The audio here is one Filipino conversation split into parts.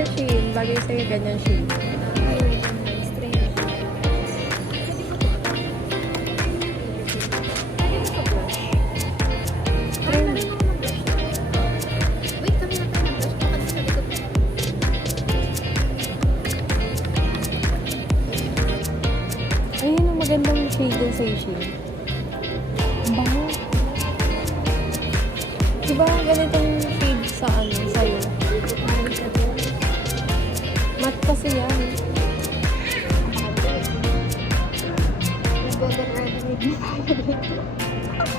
ganda, Shein. Bagay sa'yo ganyan, Shein. Ayun ang magandang shade din sa'yo, Shein. Ang bango. Diba ganitong shade sa sa'yo? Matte kasi yan.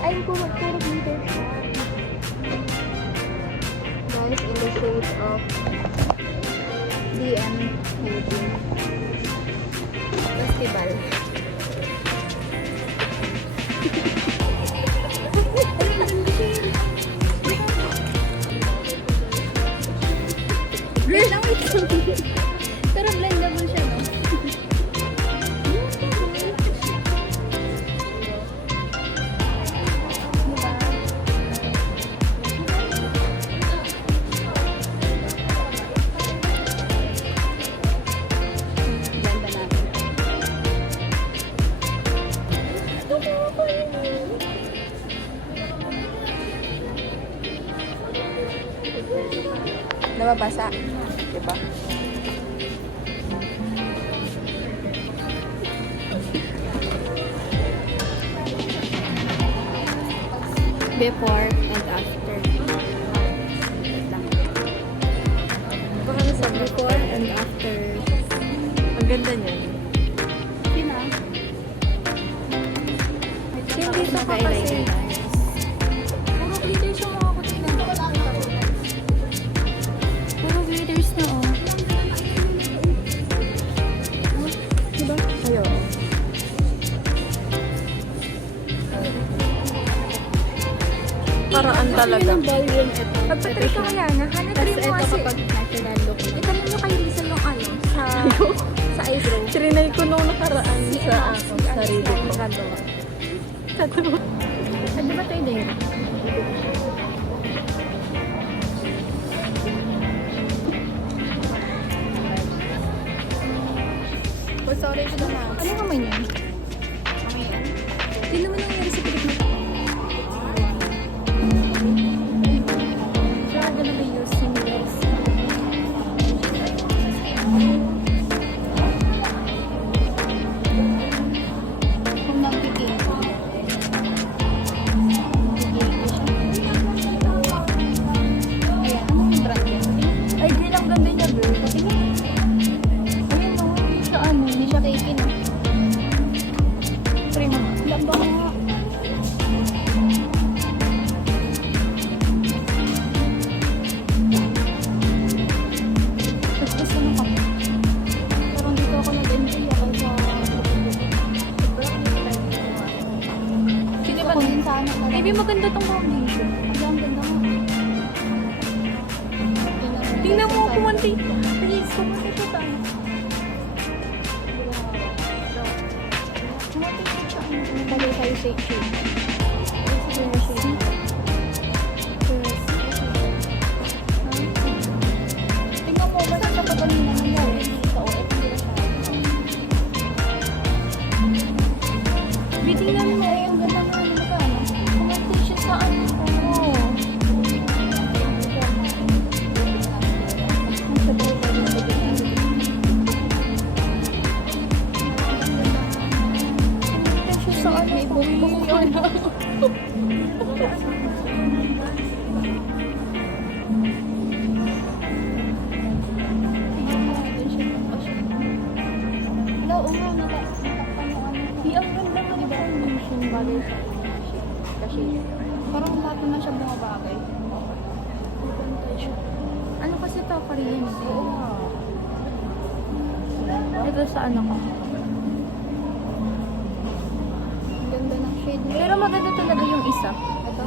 Ay, puro glitter siya. Guys, in the shade of DM Festival. Wait lang, wait lang. Pero blendable siya, no? Blenda natin. Nababasa. Diba? Before and after. Wait lang. Baka nasa Before and after. Ang ganda niyan. Sino? Hindi ito pa kasi. Puro glitters yung mga ko tingnan. Puro glitters na, oh. Diba? Ayo. Paraan talaga. Volume ito. Pagpatry ka kaya na, hanapin Tapos mo ito kasi, kapag natural look. itanong nyo kayo isa yung sa eyebrow. Trinay ko nung nakaraan sa sarili ko. Di ba tayo din? Oh, sorry ko na. Ano yung kamay niya? Kamay yan. Hindi naman nangyari sa pilik mo. So, I'm gonna be using this. Kung nag-pigay ko. Ayan, ano yung brand yan? Ay, green ang ganda niya, girl. Patingin. Ayun, no, hindi siya hindi siya cake, no? Try mo. Laba nga. Tapos gusto ng kape. Pero dito ako nag-enjoy ako sa Sino ba? Ako din sana. Maybe maganda tong foundation. Ay, ang ganda nga. Tingnan mo, kumanti. Please, kumanti siya tayo. Kumating ko siya. Bagay tayo sa shade. Tingnan mo, basta sa pagkanina nangyari. Sa ulit hindi na siya. Bitingnan mo. Ay, ang ganda nga ano ba? Kumating siya sa ano. Oo. Sa buhay. Siya sa ano, May buhok yun. Hello, oo nga, natakpan yung ano. Ang ganda nga ng foundation. Bagay sa kasi Parang lahat na siya bumabagay. Ano kasi to, Korean? oo nga. Ito sa ano ko. Ang ganda ng shade niya. Pero maganda talaga yung isa. Ito?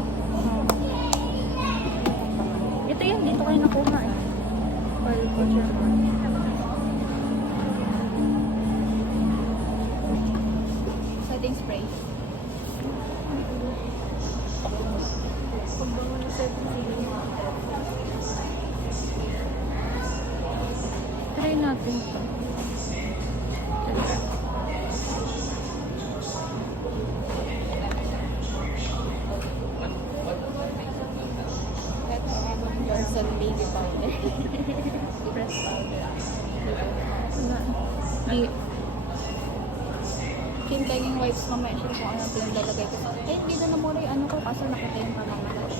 Ito yung dito kayo nakuha eh. Oil ko siya. Setting spray. Pagbangon na setting. Try natin ito. Ito, Johnson baby powder. Breast powder. Di. Hintaying wipes mamaya siya kung anong pinaglalagay ko. Eh, hindi na muna yung ano ko kaso nakita yung pamamalat.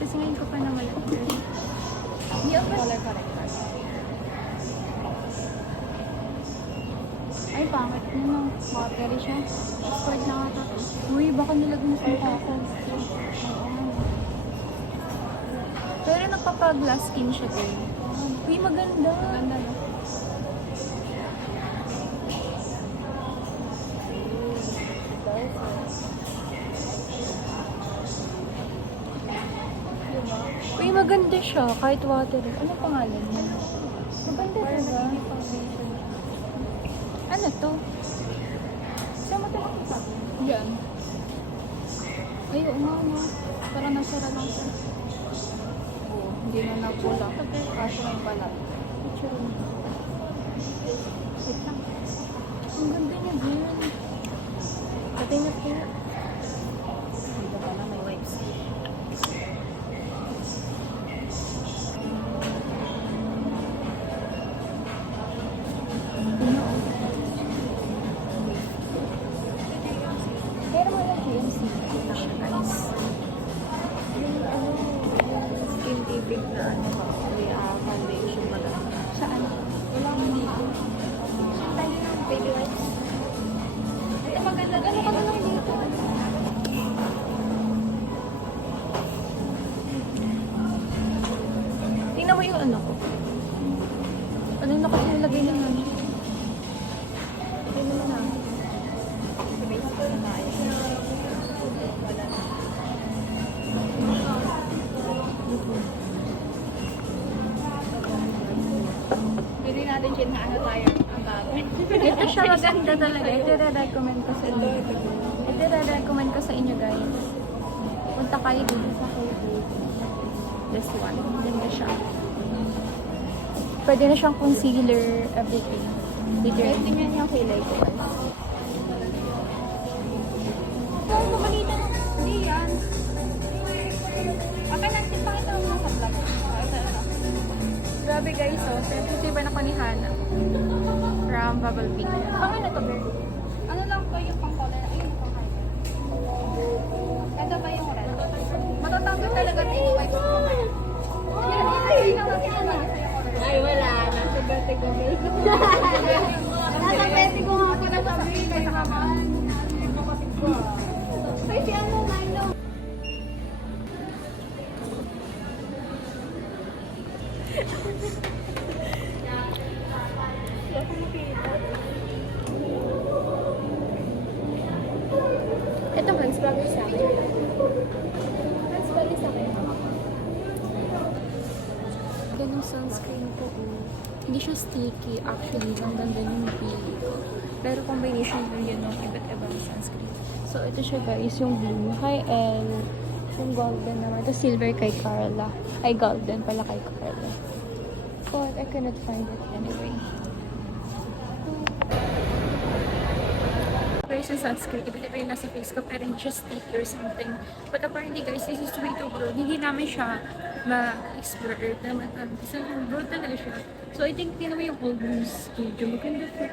Kasi ngayon ko pa na malaki. Hindi ako color corrector. Ay, pangit na no. Watery siya. Squirt na ata. Uy, baka nilagyan sa mukha ko. Pero nagpapa-glass skin siya din. Uy, maganda. Maganda no? Uy, maganda siya. Kahit water. Ano pangalan niya? Maganda diba? Ano to? Saan mo ito makita? Diyan. Ay, oo nga no. Parang nasara lang siya. Oo, hindi na napula. Kaso may balat. Picture mo. Wait lang. Ang ganda niya, girl. Patingin ko. Dito pala may wipes. Pero wala GMC. Ito siya, guys. Yung ano, yung skin taping na ano ba? Foundation maganda. Saan? Wala nga dito. Tayo ng baby wipes. Ito maganda. Ano ka na lang dito? Tingnan mo yung ano ko. Ano yung nakalagay na nun? Tingnan mo na. Sa base ko na tayo. Wala na. Hindi natin siya na ano tayo ang bagay. Ito siya maganda talaga. Ito re-recommend ko sa inyo. Ito re-recommend ko sa inyo, guys. Punta kayo dito sa Kobe. This one. Ganda siya. Pwede na siyang concealer, everything. Literally. Tingnan niyo ang kilay ko. Wow, mabalita na. Hindi yan. Baka natin pakita mo sa vlog. Ito. Grabe guys, oh. Sensitive ako ni Hana. From Bubble Pink. Pang ano to, Bear? Ano lang ba yung pang color? Ayun, yung pang highlight. Ito ba yung red? Matatanggal talaga ito yung white. Ay, wala. Nasa bete ko, Bear. Nasa bete ko nga po nasabihin. Ay, si ano, Milo. Ito guys, bagay sa akin. Mas bagay sa akin. Ganong sunscreen ko. Hindi siya sticky. Actually, ang ganda yung pili ko. Pero combination ko yun ng iba't ibang sunscreen. So, ito siya guys, yung blue. High-end. Yung golden naman. Ito silver kay Carla. Ay, golden pala kay Carla. But I cannot find it anyway. There's a sunscreen. Iba-iba yung nasa face ko, pero hindi siya sticky or something. But apparently guys, this is way too broad. Hindi namin siya ma-explore naman. So, broad talaga siya. So, I think, tingnan mo yung old news studio. Maganda po.